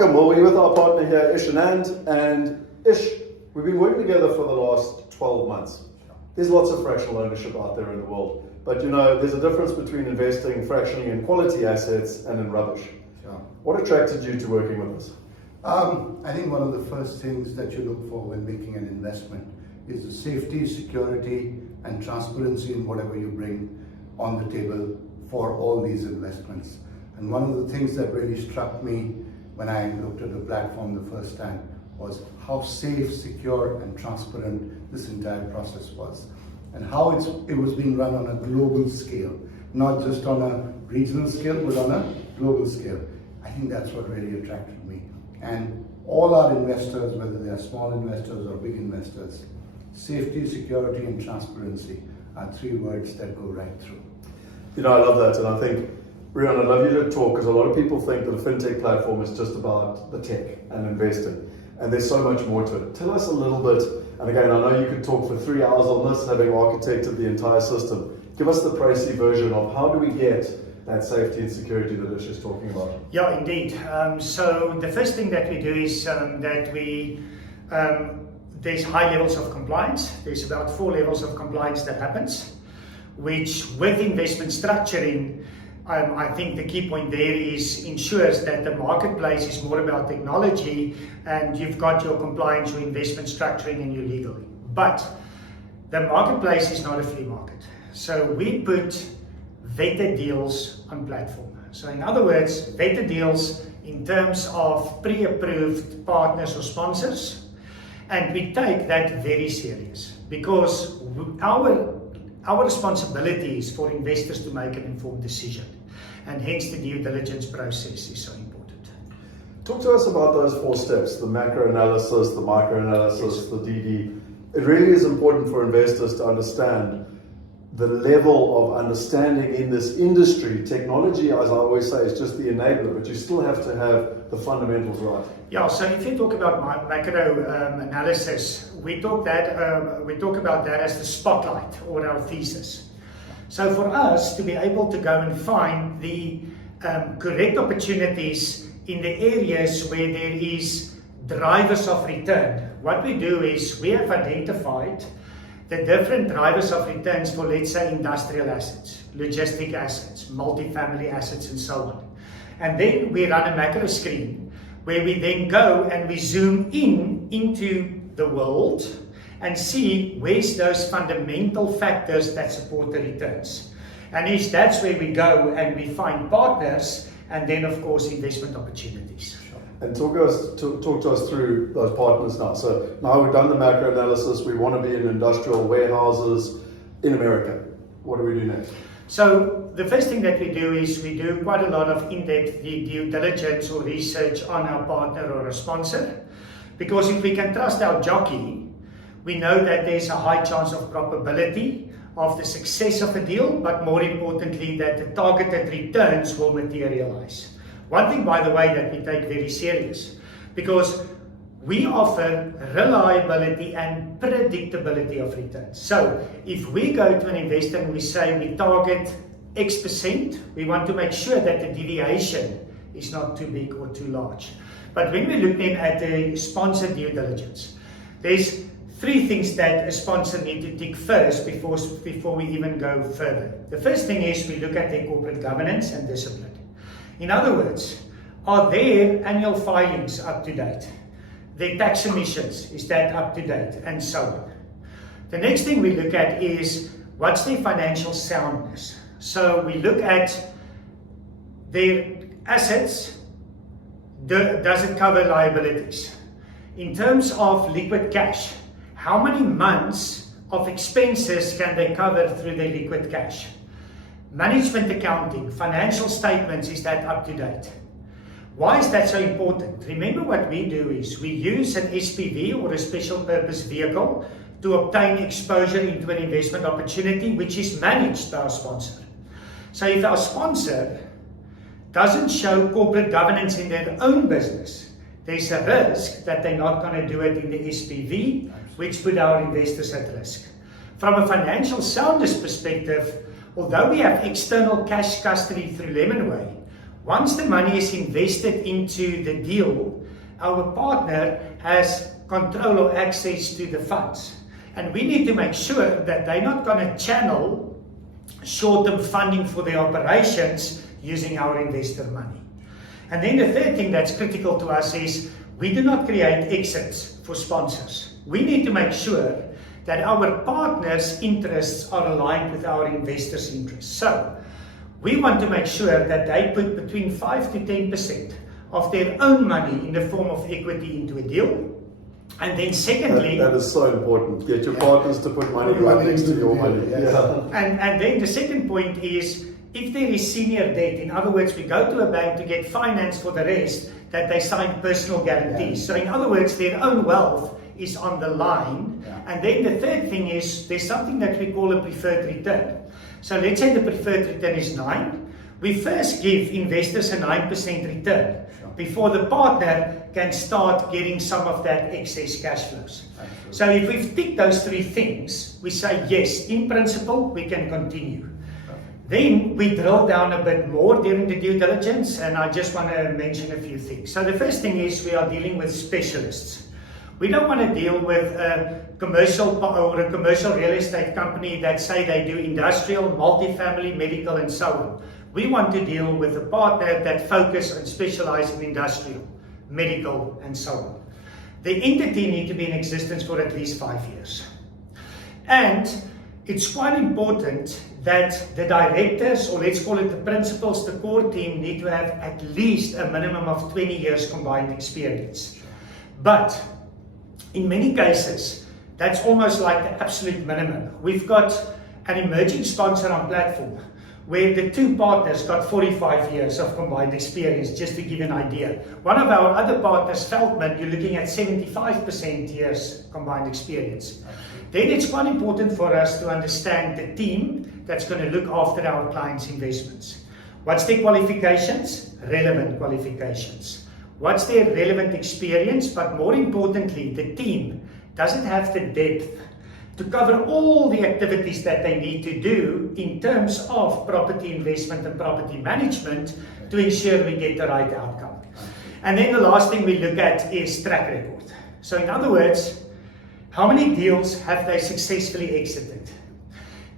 Welcome. Well, we're with our partner here, Ish and Ish, we've been working together for the last 12 months. There's lots of fractional ownership out there in the world, but you know, there's a difference between investing fractionally in quality assets and in rubbish. Sure. What attracted you to working with us? I think one of the first things that you look for when making an investment is the safety, security, and transparency in whatever you bring on the table for all these investments. And one of the things that really struck me when I looked at the platform the first time was how safe, secure, and transparent this entire process was, and how it was being run on a global scale, not just on a regional scale, but on a global scale. I think that's what really attracted me. And all our investors, whether they are small investors or big investors, safety, security, and transparency are three words that go right through. You know, I love that, and I think, Rian, I'd love you to talk, because a lot of people think that a fintech platform is just about the tech and investing, and there's so much more to it. Tell us a little bit, and again, I know you could talk for 3 hours on this, having architected the entire system. Give us the pricey version of how do we get that safety and security that Ish is talking about. Yeah, indeed. So the first thing that we do is that there's high levels of compliance. There's about 4 levels of compliance that happens, which with investment structuring, I think the key point there is ensures that the marketplace is more about technology and you've got your compliance, your investment structuring and your legal. But the marketplace is not a free market. So we put vetted deals on platform. So in other words, vetted deals in terms of pre-approved partners or sponsors. And we take that very serious because our responsibility is for investors to make an informed decision, and hence the due diligence process is so important. Talk to us about those 4 steps, the macro analysis, the micro analysis, the DD. It really is important for investors to understand the level of understanding in this industry. Technology, as I always say, is just the enabler, but you still have to have the fundamentals right. Yeah, so if you talk about macro analysis, we talk about that as the spotlight or our thesis. So for us to be able to go and find the correct opportunities in the areas where there is drivers of return, what we do is we have identified the different drivers of returns for, let's say, industrial assets, logistic assets, multifamily assets, and so on. And then we run a macro screen where we then go and we zoom into the world and see where's those fundamental factors that support the returns. And that's where we go and we find partners and then, of course, investment opportunities. And talk to us through those partners now. So now we've done the macro analysis, we want to be in industrial warehouses in America. What do we do next? So the first thing that we do is we do quite a lot of in-depth due diligence or research on our partner or a sponsor. Because if we can trust our jockey, we know that there's a high chance of probability of the success of a deal, but more importantly, that the targeted returns will materialize. One thing, by the way, that we take very serious, because we offer reliability and predictability of returns. So if we go to an investor and we say we target X%, we want to make sure that the deviation is not too big or too large. But when we look then at the sponsor due diligence, there's 3 things that a sponsor needs to tick first before we even go further. The first thing is we look at their corporate governance and discipline. In other words, are their annual filings up to date? Their tax submissions, is that up to date? And so on. The next thing we look at is what's their financial soundness. So we look at their assets, does it cover liabilities? In terms of liquid cash, how many months of expenses can they cover through their liquid cash? Management accounting, financial statements, is that up to date? Why is that so important? Remember, what we do is we use an SPV or a special purpose vehicle to obtain exposure into an investment opportunity which is managed by our sponsor. So if our sponsor doesn't show corporate governance in their own business, there's a risk that they're not going to do it in the SPV, which put our investors at risk. From a financial soundness perspective, although we have external cash custody through Lemonway, Once the money is invested into the deal, our partner has control or access to the funds. And we need to make sure that they're not going to channel short-term funding for their operations using our investor money. And then the third thing that's critical to us is we do not create exits for sponsors. We need to make sure that our partners' interests are aligned with our investors' interests. So we want to make sure that they put between 5 to 10% of their own money in the form of equity into a deal. And then secondly, that is so important. Get your partners to put money right next to your money. Yes. Yeah. And then the second point is, if there is senior debt, in other words, we go to a bank to get finance for the rest, that they sign personal guarantees. So in other words, their own wealth is on the line. And then the third thing is, there's something that we call a preferred return. So let's say the preferred return is 9. We first give investors a 9% return before the partner can start getting some of that excess cash flows. Absolutely. So if we've ticked those 3 things, we say yes, in principle, we can continue. Then we drill down a bit more during the due diligence, and I just want to mention a few things. So the first thing is we are dealing with specialists. We don't want to deal with a commercial real estate company that say they do industrial, multifamily, medical, and so on. We want to deal with a partner that focus and specialize in industrial, medical, and so on. The entity need to be in existence for at least 5 years. And it's quite important that the directors, or let's call it the principals, the core team, need to have at least a minimum of 20 years combined experience. But in many cases, that's almost like the absolute minimum. We've got an emerging sponsor on platform where the 2 partners got 45 years of combined experience, just to give you an idea. One of our other partners, Feldman, you're looking at 75% years combined experience. Then it's quite important for us to understand the team that's going to look after our clients' investments. What's their qualifications? Relevant qualifications. What's their relevant experience? But more importantly, the team doesn't have the depth to cover all the activities that they need to do in terms of property investment and property management to ensure we get the right outcome. And then the last thing we look at is track record. So in other words, how many deals have they successfully exited?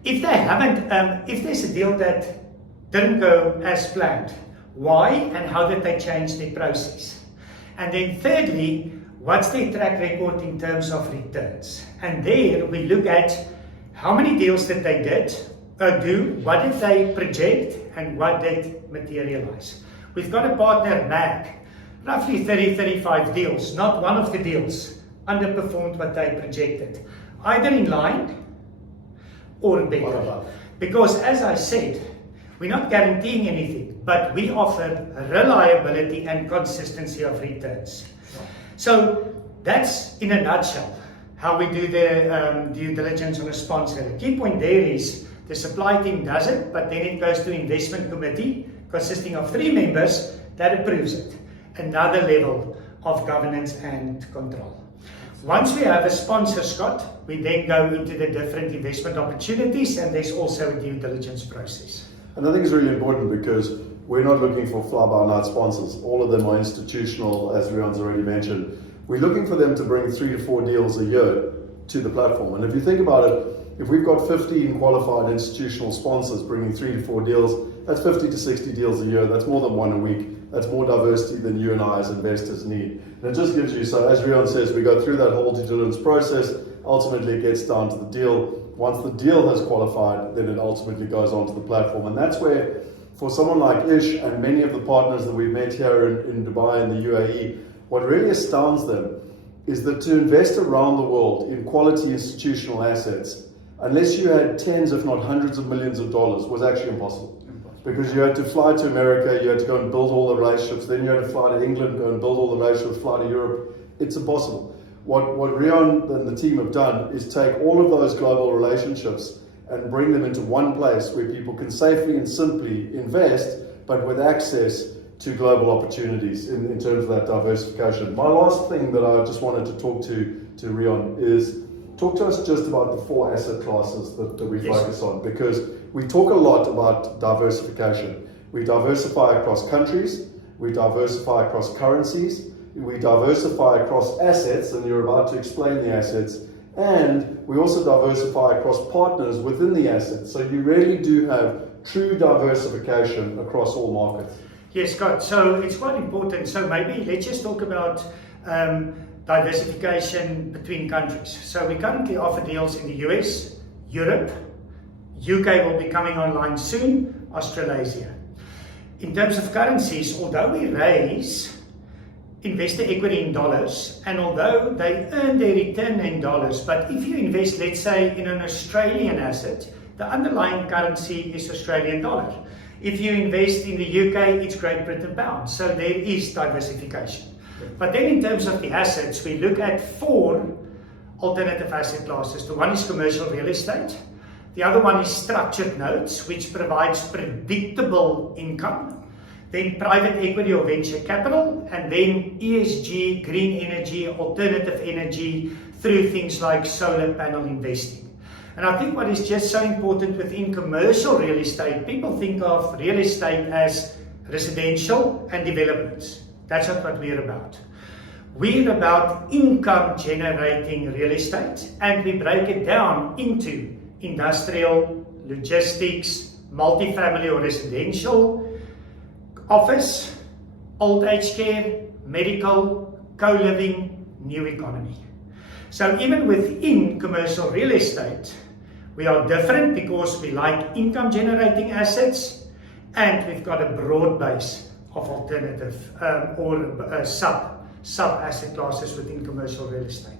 If they haven't, if there's a deal that didn't go as planned, why and how did they change their process? And then thirdly, what's their track record in terms of returns? And there we look at how many deals did they do, what did they project, and what did materialize. We've got a partner, MAC, roughly 30-35 deals. Not one of the deals underperformed what they projected, either in line or better. Because as I said, we're not guaranteeing anything, but we offer reliability and consistency of returns. So that's in a nutshell how we do the due diligence on a sponsor. The key point there is the supply team does it, but then it goes to investment committee consisting of 3 members that approves it. Another level of governance and control. Once we have a sponsor, Scott, we then go into the different investment opportunities, and there's also a due diligence process. And I think it's really important because we're not looking for fly-by-night sponsors. All of them are institutional, as Rion's already mentioned. We're looking for them to bring 3 to 4 deals a year to the platform. And if you think about it, if we've got 15 qualified institutional sponsors bringing 3 to 4 deals, that's 50 to 60 deals a year. That's more than 1 a week. That's more diversity than you and I as investors need. And it just gives you, so as Rion says, we go through that whole due diligence process. Ultimately, it gets down to the deal. Once the deal has qualified, then it ultimately goes onto the platform. And that's where, for someone like Ish and many of the partners that we've met here in Dubai and the UAE, what really astounds them is that to invest around the world in quality institutional assets, unless you had tens, if not hundreds of millions of dollars, was actually impossible. Because you had to fly to America, you had to go and build all the relationships, then you had to fly to England, go and build all the relationships, fly to Europe. It's impossible. What Rion and the team have done is take all of those global relationships and bring them into one place where people can safely and simply invest, but with access to global opportunities in terms of that diversification. My last thing that I just wanted to talk to Rion is, talk to us just about the 4 asset classes that we focus on, because we talk a lot about diversification, We diversify across countries, we diversify across currencies, we diversify across assets, and you're about to explain the assets, and we also diversify across partners within the assets. So you really do have true diversification across all markets. Yes, Scott. So it's quite important. So maybe let's just talk about diversification between countries. So we currently offer deals in the US, Europe, UK will be coming online soon, Australasia. In terms of currencies, although we raise investor equity in dollars, and although they earn their return in dollars, but if you invest, let's say, in an Australian asset, the underlying currency is Australian dollar. If you invest in the UK, it's Great Britain pound. So there is diversification. But then in terms of the assets, we look at 4 alternative asset classes. The one is commercial real estate. The other one is structured notes, which provides predictable income. Then private equity or venture capital, and then ESG, green energy, alternative energy, through things like solar panel investing. And I think what is just so important within commercial real estate, people think of real estate as residential and developments. That's not what we're about. We're about income generating real estate, and we break it down into industrial, logistics, multifamily or residential, office, old age care, medical, co-living, new economy. So even within commercial real estate, we are different because we like income generating assets, and we've got a broad base of alternative or sub asset classes within commercial real estate.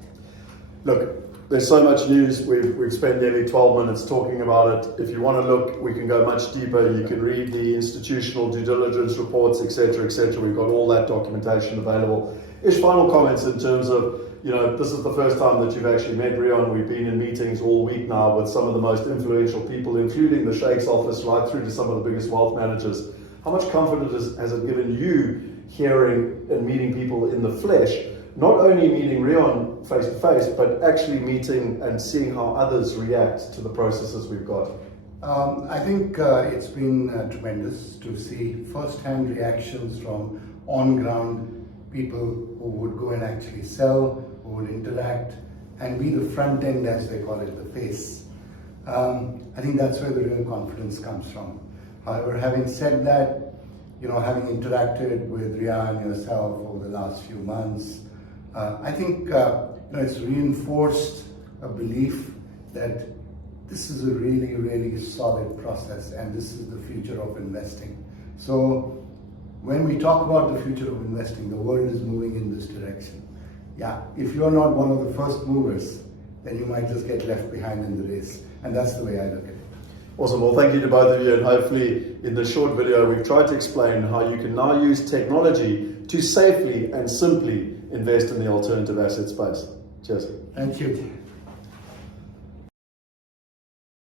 Look, there's so much news. We've spent nearly 12 minutes talking about it. If you want to look, we can go much deeper. You can read the institutional due diligence reports, etc., etc. We've got all that documentation available. Ish, final comments in terms of, this is the first time that you've actually met Rion. We've been in meetings all week now with some of the most influential people, including the Sheikh's office, right through to some of the biggest wealth managers. How much comfort has it given you hearing and meeting people in the flesh, not only meeting Rion face to face, but actually meeting and seeing how others react to the processes we've got? I think it's been tremendous to see first-hand reactions from on-ground people who would go and actually sell, who would interact, and be the front end, as they call it, the face. I think that's where the real confidence comes from. However, having said that, having interacted with Ria and yourself over the last few months, I think it's reinforced a belief that this is a really, really solid process, and this is the future of investing. So when we talk about the future of investing, the world is moving in this direction. Yeah, if you're not one of the first movers, then you might just get left behind in the race. And that's the way I look at it. Awesome. Well, thank you to both of you. And hopefully in this short video, we've tried to explain how you can now use technology to safely and simply invest in the alternative asset space. Cheers. Thank you.